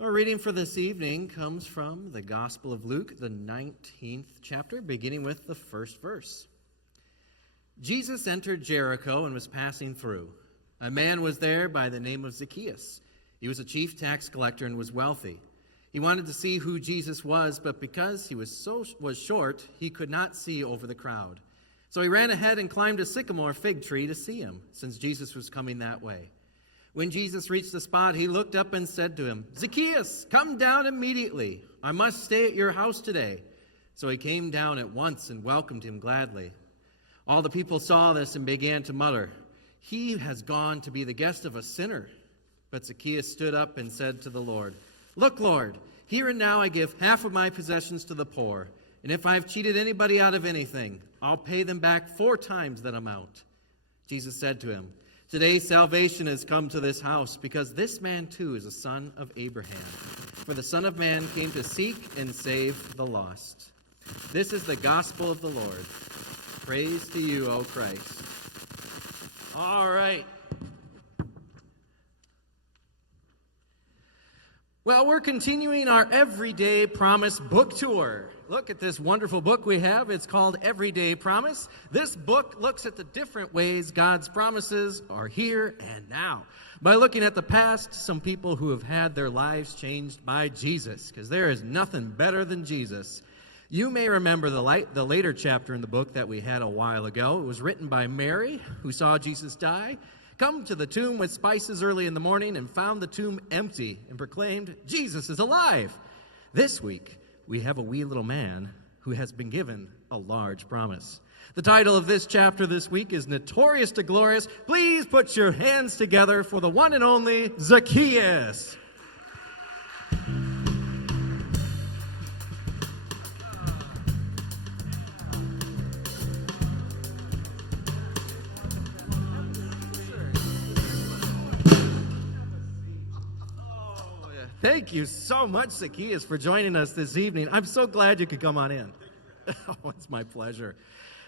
Our reading for this evening comes from the Gospel of Luke, the 19th chapter, beginning with the first verse. Jesus entered Jericho and was passing through. A man was there by the name of Zacchaeus. He was a chief tax collector and was wealthy. He wanted to see who Jesus was, but because he was short, he could not see over the crowd. So he ran ahead and climbed a sycamore fig tree to see him, since Jesus was coming that way. When Jesus reached the spot, he looked up and said to him, "Zacchaeus, come down immediately. I must stay at your house today." So he came down at once and welcomed him gladly. All the people saw this and began to mutter, "He has gone to be the guest of a sinner." But Zacchaeus stood up and said to the Lord, "Look, Lord, here and now I give half of my possessions to the poor, and if I have cheated anybody out of anything, I'll pay them back 4 times that amount." Jesus said to him, "Today salvation has come to this house, because this man too is a son of Abraham. For the Son of Man came to seek and save the lost." This is the gospel of the Lord. Praise to you, O Christ. All right. Well, we're continuing our Everyday Promise book tour. Look at this wonderful book we have. It's called Everyday Promise. This book looks at the different ways God's promises are here and now. By looking at the past, some people who have had their lives changed by Jesus, because there is nothing better than Jesus. You may remember the later chapter in the book that we had a while ago. It was written by Mary, who saw Jesus die, come to the tomb with spices early in the morning, and found the tomb empty and proclaimed, "Jesus is alive." This week, we have a wee little man who has been given a large promise. The title of this chapter this week is Notorious to Glorious. Please put your hands together for the one and only Zacchaeus. Thank you so much, Zacchaeus, for joining us this evening. I'm so glad you could come on in. Oh, it's my pleasure.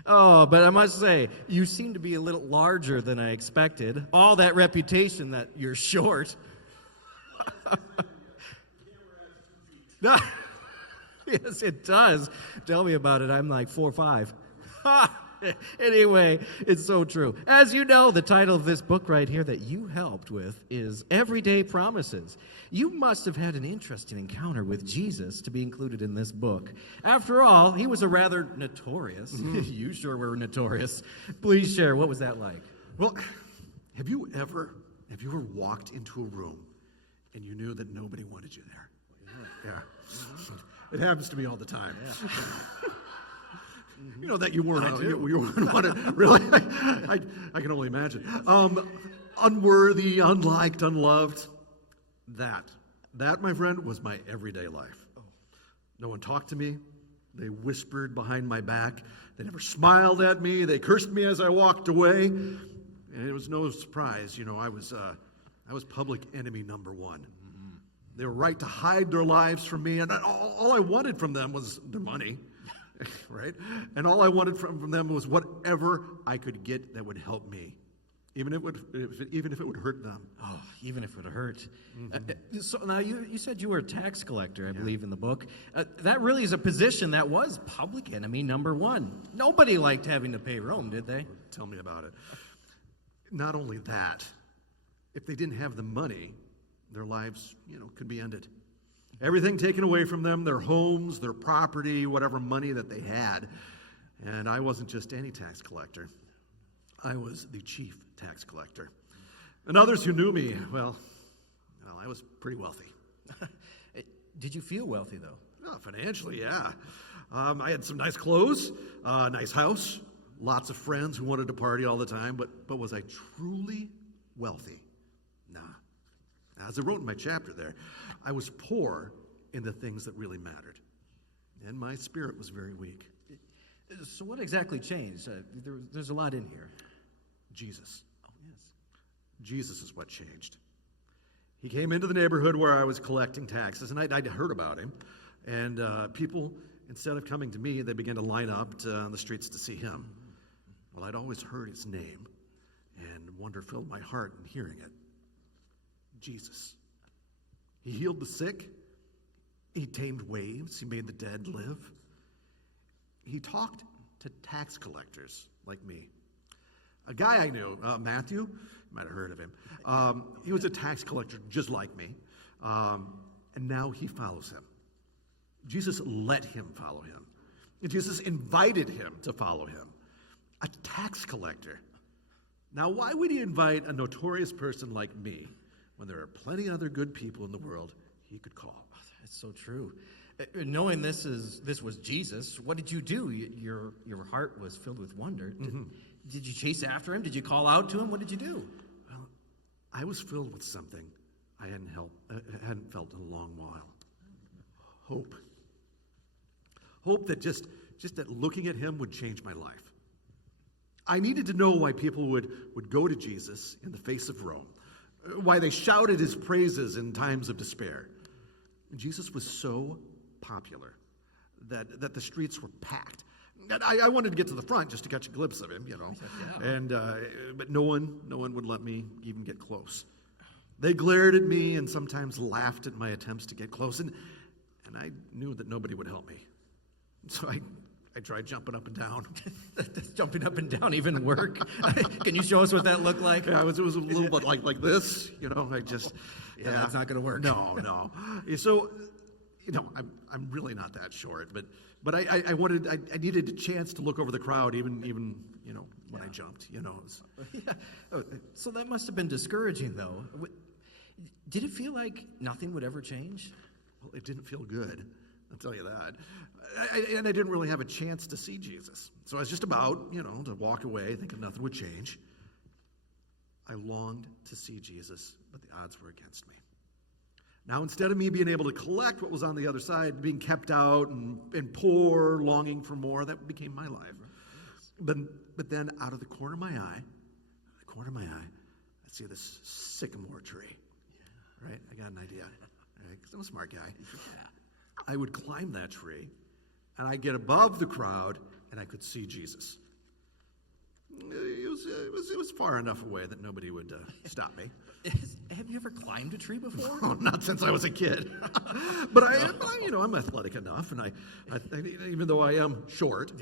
Oh, but I must say, you seem to be a little larger than I expected. All that reputation that you're short. Yes, it does. Tell me about it. I'm like 4'5". Anyway, it's so true. As you know, the title of this book right here that you helped with is Everyday Promises. You must have had an interesting encounter with Jesus to be included in this book. After all, he was a rather notorious. You sure were notorious. Please share, what was that like? Well, have you ever walked into a room and you knew that nobody wanted you there? Yeah. It happens to me all the time. Yeah. You know that you weren't wanted. Really? I can only imagine. Unworthy, unliked, unloved. That, my friend, was my everyday life. No one talked to me. They whispered behind my back. They never smiled at me. They cursed me as I walked away. And it was no surprise. You know, I was public enemy number one. Mm-hmm. They were right to hide their lives from me, and all I wanted from them was their money. Right? And all I wanted from them was whatever I could get that would help me, even if it would hurt them. Oh, even if it would hurt. Mm-hmm. So now you said you were a tax collector, I believe, in the book. That really is a position that was public enemy number one. Nobody liked having to pay Rome, did they? Tell me about it. Not only that, if they didn't have the money, their lives, could be ended. Everything taken away from them, their homes, their property, whatever money that they had. And I wasn't just any tax collector. I was the chief tax collector. And others who knew me, well, I was pretty wealthy. Did you feel wealthy, though? Oh, financially, yeah. I had some nice clothes, nice house, lots of friends who wanted to party all the time. But was I truly wealthy? Nah. As I wrote in my chapter there, I was poor in the things that really mattered. And my spirit was very weak. So what exactly changed? There's a lot in here. Jesus. Oh, yes. Jesus is what changed. He came into the neighborhood where I was collecting taxes, and I'd heard about him. And people, instead of coming to me, they began to line up on the streets to see him. Well, I'd always heard his name, and wonder filled my heart in hearing it. Jesus. He healed the sick. He tamed waves. He made the dead live. He talked to tax collectors like me. A guy I knew, Matthew, you might have heard of him. He was a tax collector just like me. And now he follows him. Jesus let him follow him. Jesus invited him to follow him. A tax collector. Now, why would he invite a notorious person like me when there are plenty of other good people in the world he could call? That's so true. Knowing this was Jesus, what did you do? Your heart was filled with wonder. Did you chase after him? Did you call out to him? What did you do? Well, I was filled with something I hadn't felt in a long while. Hope. Hope that just that looking at him would change my life. I needed to know why people would go to Jesus in the face of Rome, why they shouted his praises in times of despair. Jesus was so popular that the streets were packed. And I wanted to get to the front just to catch a glimpse of him, Yeah. And but no one would let me even get close. They glared at me and sometimes laughed at my attempts to get close, and I knew that nobody would help me. So I tried jumping up and down. Does jumping up and down even work? Can you show us what that looked like? Yeah, it was a little bit like this, I just That's not going to work. No. So, I'm really not that short, but I needed a chance to look over the crowd, even when I jumped. Yeah. Oh, so that must have been discouraging, though. Did it feel like nothing would ever change? Well, it didn't feel good. I'll tell you that. And I didn't really have a chance to see Jesus. So I was just about, to walk away, thinking nothing would change. I longed to see Jesus, but the odds were against me. Now, instead of me being able to collect what was on the other side, being kept out and poor, longing for more, that became my life. But then out of the corner of my eye, I see this sycamore tree. Yeah. Right? I got an idea. Right? 'Cause I'm a smart guy. Yeah. I would climb that tree, and I'd get above the crowd, and I could see Jesus. It was far enough away that nobody would stop me. Have you ever climbed a tree before? Oh, not since I was a kid. But I'm athletic enough, and I even though I am short,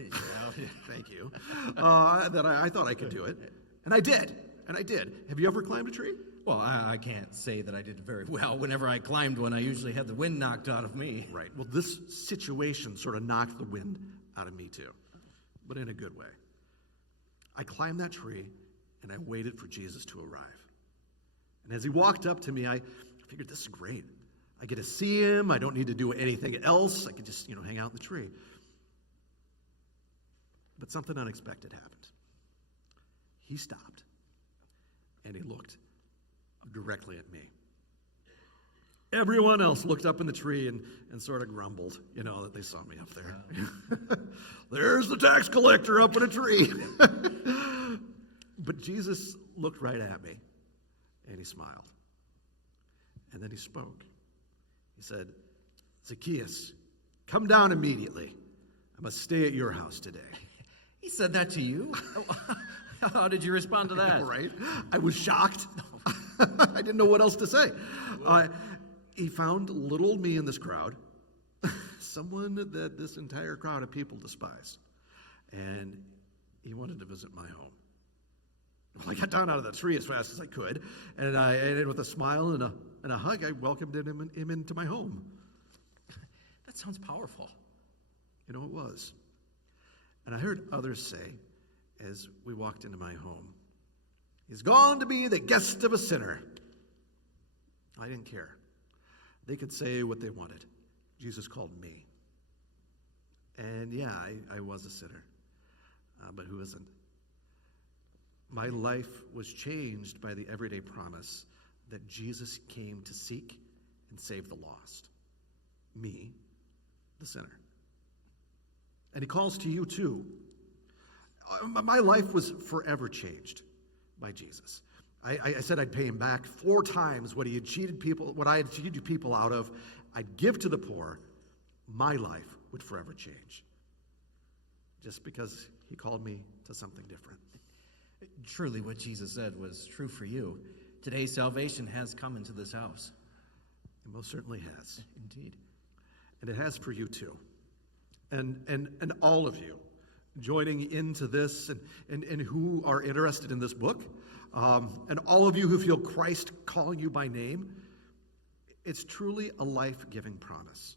thank you, that I thought I could do it, and I did. Have you ever climbed a tree? Well, I can't say that I did very well. Whenever I climbed one, I usually had the wind knocked out of me. Right. Well, this situation sort of knocked the wind out of me too, but in a good way. I climbed that tree, and I waited for Jesus to arrive. And as he walked up to me, I figured, this is great. I get to see him. I don't need to do anything else. I could just, hang out in the tree. But something unexpected happened. He stopped, and he looked directly at me. Everyone else looked up in the tree and sort of grumbled, that they saw me up there. Wow. There's the tax collector up in a tree. But Jesus looked right at me, and he smiled. And then he spoke. He said, Zacchaeus, come down immediately. I must stay at your house today. He said that to you? How did you respond to that? Right? I was shocked. I didn't know what else to say. He found little me in this crowd, someone that this entire crowd of people despised. And he wanted to visit my home. Well, I got down out of the tree as fast as I could, and with a smile and a hug, I welcomed him into my home. That sounds powerful. It was. And I heard others say, as we walked into my home, he's gone to be the guest of a sinner. I didn't care. They could say what they wanted. Jesus called me. And yeah, I was a sinner. But who isn't? My life was changed by the everyday promise that Jesus came to seek and save the lost. Me, the sinner. And he calls to you too. My life was forever changed by Jesus. I said I'd pay him back 4 times what I had cheated people out of. I'd give to the poor. My life would forever change. Just because he called me to something different. Truly what Jesus said was true for you. Today salvation has come into this house. It most certainly has. Indeed. And it has for you too. And all of you joining into this and who are interested in this book, and all of you who feel Christ calling you by name, it's truly a life-giving promise.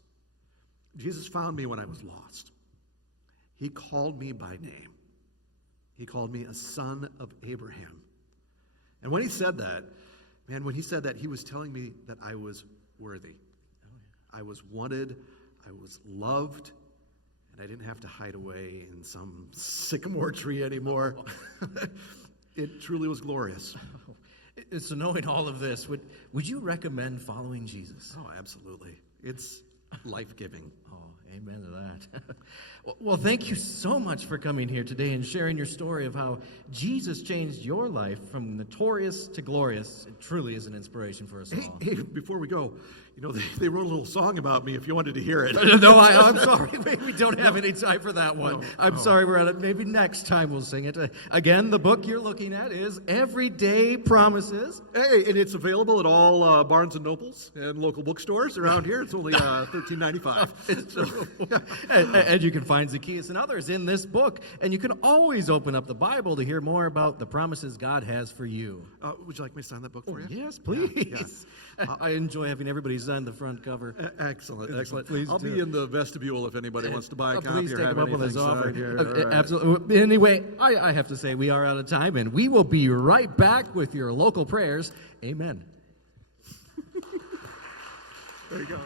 Jesus found me when I was lost. He called me by name. He called me a son of Abraham. And when he said that, he was telling me that I was worthy. I was wanted, I was loved, and I didn't have to hide away in some sycamore tree anymore. It truly was glorious. So knowing all of this, would you recommend following Jesus? Oh, absolutely. It's life-giving. Oh, amen to that. Well, thank you so much for coming here today and sharing your story of how Jesus changed your life from notorious to glorious. It truly is an inspiration for us all. Hey, before we go, they wrote a little song about me if you wanted to hear it. No, I'm sorry. We don't have any time for that one. I'm sorry, we're at it. Maybe next time we'll sing it. Again, the book you're looking at is Everyday Promises. Hey, and it's available at all Barnes & Nobles and local bookstores around here. It's only $13.95. And you can find Zacchaeus and others in this book. And you can always open up the Bible to hear more about the promises God has for you. Would you like me to sign that book for you? Yes, please. Yeah. I enjoy having everybody sign the front cover. Excellent. Please I'll do. be in the vestibule if anybody wants to buy a copy Please or take have him up on his anything offer. signed here. All right. Absolutely. Anyway, I have to say we are out of time, and we will be right back with your local prayers. Amen. There you go.